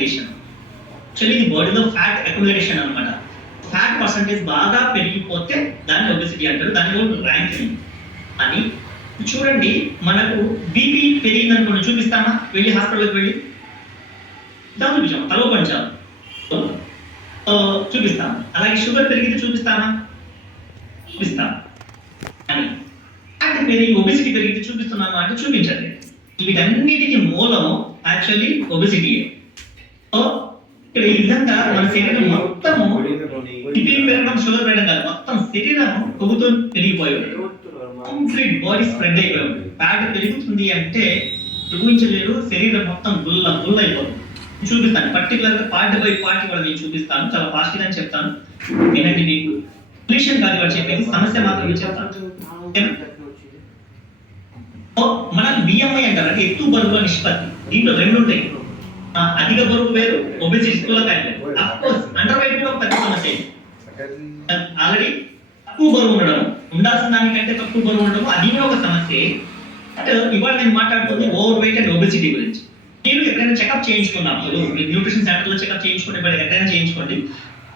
Condition. Actually ఇది బాడీలో fat accumulation అన్నమాట. ఫ్యాట్ పర్సంటేజ్ బాగా పెరిగిపోతే దాన్ని ఒబెసిటీ అంటారు. దానిలో ర్యాంకింగ్ అని చూడండి. మనకు బీపీ పెరిగిందనుకోండి, చూపిస్తామా? వెళ్ళి హాస్పిటల్కి వెళ్ళి చూపించాము, తలో పంచాము చూపిస్తాము. అలాగే షుగర్ పెరిగితే చూపిస్తామా? చూపిస్తాం. అని ఫ్యాట్ పెరిగి ఒబెసిటీ పెరిగితే చూపిస్తున్నామా అంటే చూపించండి. వీటన్నిటికీ మూలము యాక్చువల్లీ ఒబెసిటీ. ఇక్కడ ఈ విధంగా మన శరీరం మొత్తము బీపీ పెరగడం, షుగర్ పెరగడం కాదు, మొత్తం శరీరం కొవ్వుతో పెరిగిపోయాడు. కంప్లీట్ బాడీ స్ప్రెడ్ అయిపోయాడు. ఫ్యాట్ పెరుగుతుంది అంటే చూపించలేరు, శరీరం మొత్తం గుల్ల గుల్ల అయిపోతుంది. చూపిస్తాను పర్టికులర్ గా పార్ట్ బై పార్ట్ కూడా నేను చూపిస్తాను. చాలా ఫాస్ట్ గా చెప్తాను వినండి. మీకు సొల్యూషన్ కాదు వాడు చెప్పేది, సమస్య మాత్రమే చెప్తాను. మనం బిఎంఐ అంటారు, అంటే ఎత్తు బరువుల నిష్పత్తి. దీంట్లో రెండు ఉంటాయి, అధిక బరువు వేరు, ఒబెసిటీ స్థూలకాయం వేరు. ఆఫ్ కోర్స్ అండర్ వెయిట్ కూడా పెద్ద సమస్య. ఆల్రెడీ తక్కువ బరువు ఉండడం, ఉండాల్సిన దానికంటే తక్కువ బరువు ఉండడం, అది కూడా ఒక సమస్య. బట్ ఇవాళ నేను మాట్లాడుతుంది ఓవర్ వెయిట్ అండ్ ఒబెసిటీ గురించి. మీరు ఎక్కడైనా చెకప్ చేయించుకున్నాము, న్యూట్రిషన్ సెంటర్ లో చెకప్ చేయించుకోండి, ఎక్కడైనా చేయించుకోండి.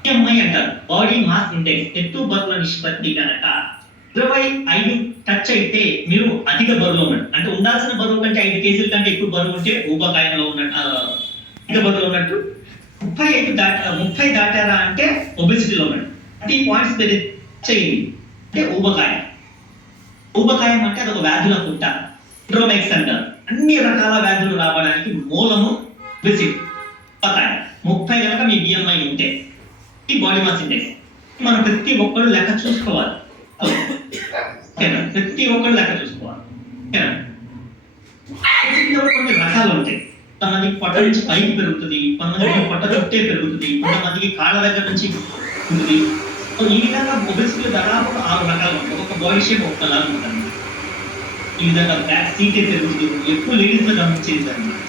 బిఎంఐ అంటారు, బాడీ మాస్ ఇండెక్స్, ఎత్తు బరువుల నిష్పత్తి కనుక 25 టచ్ అయితే మీరు అధిక బరువులో ఉన్నట్టు. అంటే ఉండాల్సిన బరువు కంటే 5 కేజీల కంటే ఎక్కువ బరువు ఉంటే ఊబకాయంలో ఉన్నట్టు, అధిక బరువులో ఉన్నట్టు. 30 దాటారా అంటే ఒబెసిటీలో ఉన్నట్టు. 30 పాయింట్స్ చేయండి అంటే ఊబకాయం. ఊబకాయం అంటే అదొక వ్యాధుల పుట్ట, సిండ్రోమిక్స్ అంటారు. అన్ని రకాల వ్యాధులు రావడానికి మూలము ఒబెసిటీ, ఊబకాయం. 30 కనుక మీ బిఎంఐ ఉంటే ఈ బాడీ మాస్ ఇండెక్స్ మనం ప్రతి ఒక్కరు లెక్క చూసుకోవాలి. ప్రతి ఒక్కరు లెక్క చూసుకోవాలి. కొన్ని రకాలు ఉంటాయి. కొంతమందికి పొట్ట నుంచి పైకి పెరుగుతుంది, కొంతమందికి పొట్ట చుట్టే పెరుగుతుంది, కొంతమందికి కాళ్ళ దగ్గర నుంచి ఉంటుంది. ఈ విధంగా ఒబెసిటీ దాదాపు 6 రకాలు ఉంటాయి. ఒక బాడీ షేప్ ఒక్కలాగా ఉంటుంది. ఈ విధంగా బ్యాక్ సీటే పెరుగుతుంది. ఎక్కువ లేడీస్ లో గమనించేది అన్నమాట.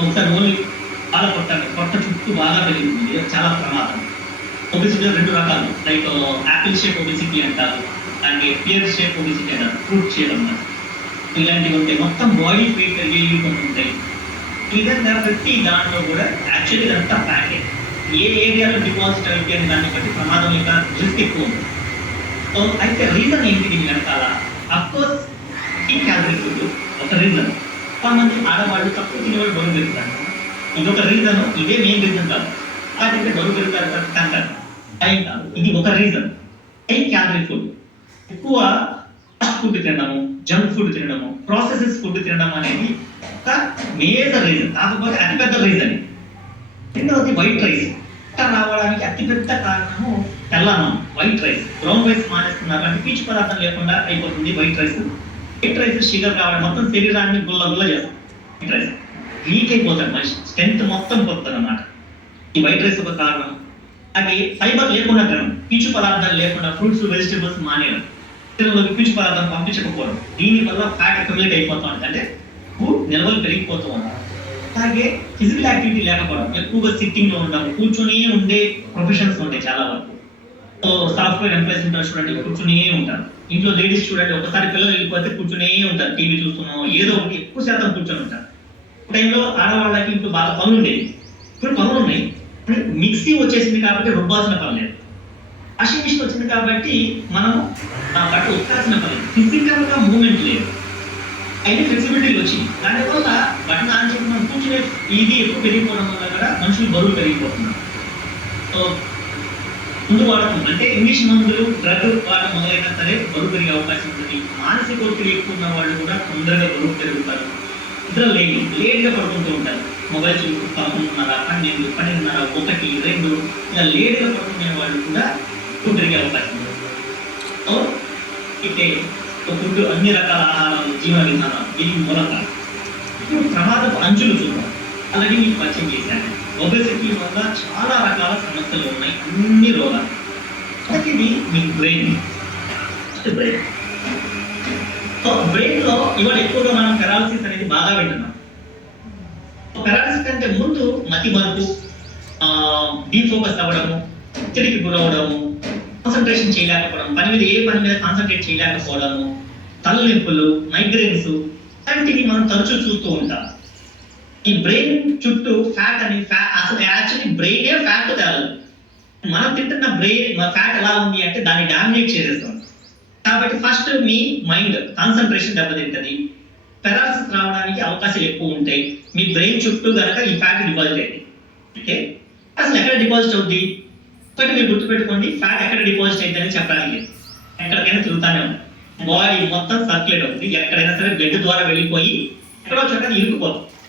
ఒకసారి ఓన్లీ కాళ్ళ పొట్ట చుట్టూ బాగా పెరుగుతుంది, చాలా ప్రమాదం. ఒబెసిటీలో 2 రకాలు, లైక్ యాపిల్ షేప్ ఒబెసిటీ అంటారు, అండ్ పియర్ షేప్ ఒబెసిటీ అంటారు, ఫ్రూట్ షేప్ అన్నమాట. ఇలాంటివి ఉంటాయి. మొత్తం బాడీ వెయిట్ పెరిగేవి కొన్ని ఉంటాయి. ఈ విధంగా ప్రతి దాంట్లో కూడా యాక్చువల్లీ ఇదంతా ఫ్యాటే. ఏ ఏరియాలో డిపాజిట్ అయితే అని దాన్ని బట్టి ప్రమాదం యొక్క రిస్క్ ఎక్కువ ఉంది. సో అయితే రీజన్ ఏంటి దీని వెనకాల? అఫ్కోర్స్ ఈ క్యాలరీ ఫుడ్ ఒక రీజన్. కొంతమంది ఆడవాళ్ళు తక్కువ తినేవాళ్ళు బరువు పెరుగుతారు, ఇదొక రీజన్. ఇదే మెయిన్ రీజన్ కాదు, అంటే బరువు పెరుగుతారు కంటారు, టైం కాదు. ఇది ఒక రీజన్. హై క్యాలరీ ఫుడ్, ఎక్కువ ఫాస్ట్ ఫుడ్ తినడము, జంక్ ఫుడ్ తినడము, ప్రాసెసెస్ ఫుడ్ తినడం అనేది ఒక మేజర్ రీజన్, కాకపోతే అతిపెద్ద రీజన్. రెండవది వైట్ రైస్. రావడానికి అతిపెద్ద కారణము తెల్లన్నం, వైట్ రైస్. బ్రౌన్ రైస్ మానేస్తున్నారు, అంటే పీచు పదార్థం లేకుండా అయిపోతుంది white rice. White rice sugar రావడం, మొత్తం శరీరాన్ని గుల్ల గుల్ల చేస్తుంది. వైట్ రైస్ వీక్ అయిపోతాడు మనిషి, స్ట్రెంత్ మొత్తం పోతుంది అన్నమాట. ఈ వైట్ రైస్ ఒక కారణం. అది ఫైబర్ లేకుండా తినడం, పీచు పదార్థాలు లేకుండా ఫ్రూట్స్ వెజిటేబుల్స్ మానేయడం, శరీరంలోకి పీచు పదార్థం పంపించకపోవడం, దీనివల్ల ఫ్యాట్ అక్యుములేట్ అయిపోతూ ఉంటుంది, అంటే నిల్వలు పెరిగిపోతూ ఉంటాయి. అలాగే ఫిజికల్ యాక్టివిటీ లేకపోవడం, ఎక్కువగా సిట్టింగ్ లో ఉండడం, కూర్చొని ఉండే ప్రొఫెషన్స్ ఉంటాయి చాలా వరకు. సో సాఫ్ట్వేర్ ఎంప్లాయీస్ ఉంటారు చూడండి, కూర్చునే ఉంటారు. ఇంట్లో లేడీస్ చూడండి, ఒకసారి పిల్లలు వెళ్ళిపోతే కూర్చునే ఉంటారు, టీవీ చూస్తున్నాం, ఏదో ఒకటి ఎక్కువ శాతం కూర్చొని ఉంటారు. టైంలో ఆడవాళ్ళకి ఇంట్లో బాగా పనులు ఉండేవి, ఇప్పుడు పనులు ఉన్నాయి. మిక్సీ వచ్చేసింది కాబట్టి రుబ్బాల్సిన పని లేదు, వాషింగ్ మిషన్ వచ్చింది కాబట్టి మనము బట్టలు ఉత్కాల్సిన పని లేదు, ఫిజికల్ గా మూవ్మెంట్ లేదు, అయితే ఫ్లెక్సిబిలిటీలు వచ్చింది. దానివల్ల బట్టలు ఆన్ చేసి మనం కూర్చునే ఇది ఎక్కువ పెరిగిపోవడం వల్ల కూడా మనుషులు బరువు పెరిగిపోతున్నారు. సో ముందు వాడకం అంటే ఇంగ్లీష్ మందులు, డ్రగ్ వాడడం మొదలైనా సరే బరువు పెరిగే అవకాశం ఉంటుంది. మానసిక ఒత్తిడి ఎక్కువ ఉన్న వాళ్ళు కూడా తొందరగా బరువు పెరుగుతారు. ఇద్దరు లేట్గా పడుకుంటూ ఉంటారు, మొబైల్ చూస్తూ 11:30, 12, 12:30, 1, 2 ఇలా లేట్గా పడుకునే వాళ్ళు కూడా ఎక్కువ పెరిగే అవకాశం ఉంటుంది. సో అయితే ఫుడ్, అన్ని రకాల ఆహారాలు, జీవన విధానం, దీనికి మూలకాలు. ఇప్పుడు ప్రమాదపు అంచులు చూద్దాం. అలాగే మీకు పరిచయం చేశాను. ఒబెసిటీ వల్ల చాలా రకాల సమస్యలు ఉన్నాయి, అన్ని రోగాలు. ఇది మీ బ్రెయిన్. బ్రెయిన్ లో ఇవాళ ఎక్కువగా మనం పెరాలసిస్ అనేది బాగా వింటున్నాం. పెరాలసిస్ కంటే ముందు మతి మరుపు, డీఫోకస్ అవ్వడము, ఒత్తిడికి గురవడము, కాన్సన్ట్రేషన్ చేయలేకపోవడం, ఏ పని మీద కాన్సన్ట్రేట్ చేయలేకపోవడము, తలనొప్పులు, మైగ్రేన్స్, ఇలాంటివి మనం తరచూ చూస్తూ ఉంటాం. ఈ బ్రెయిన్ చుట్టూ ఫ్యాట్ అని అసలు యాక్చువల్లీ బ్రెయినే ఫ్యాట్ తేలదు. మనం తింటున్న బ్రెయిన్ ఫ్యాట్ ఎలా ఉంది అంటే దాన్ని డామినేట్ చేసేస్తాం. కాబట్టి ఫస్ట్ మీ మైండ్ కాన్సన్ట్రేషన్ దెబ్బతింటది, పెరాలసిస్ రావడానికి అవకాశాలు ఎక్కువ ఉంటాయి. మీ బ్రెయిన్ చుట్టూ కనుక ఈ ఫ్యాట్ డిపాజిట్ అయింది అంటే అసలు ఎక్కడ డిపాజిట్ అవుద్ది? ఒకటి మీరు గుర్తుపెట్టుకోండి, ఫ్యాట్ ఎక్కడ డిపాజిట్ అయింది అని చెప్పడానికి లేదు. ఎక్కడికైనా తిరుగుతానే ఉంది, బాడీ మొత్తం సర్క్యులేట్ అవుతుంది, ఎక్కడైనా సరే బ్లడ్ ద్వారా వెళ్ళిపోయి ఎక్కడో చోట ఇరుక్కుపోతుంది.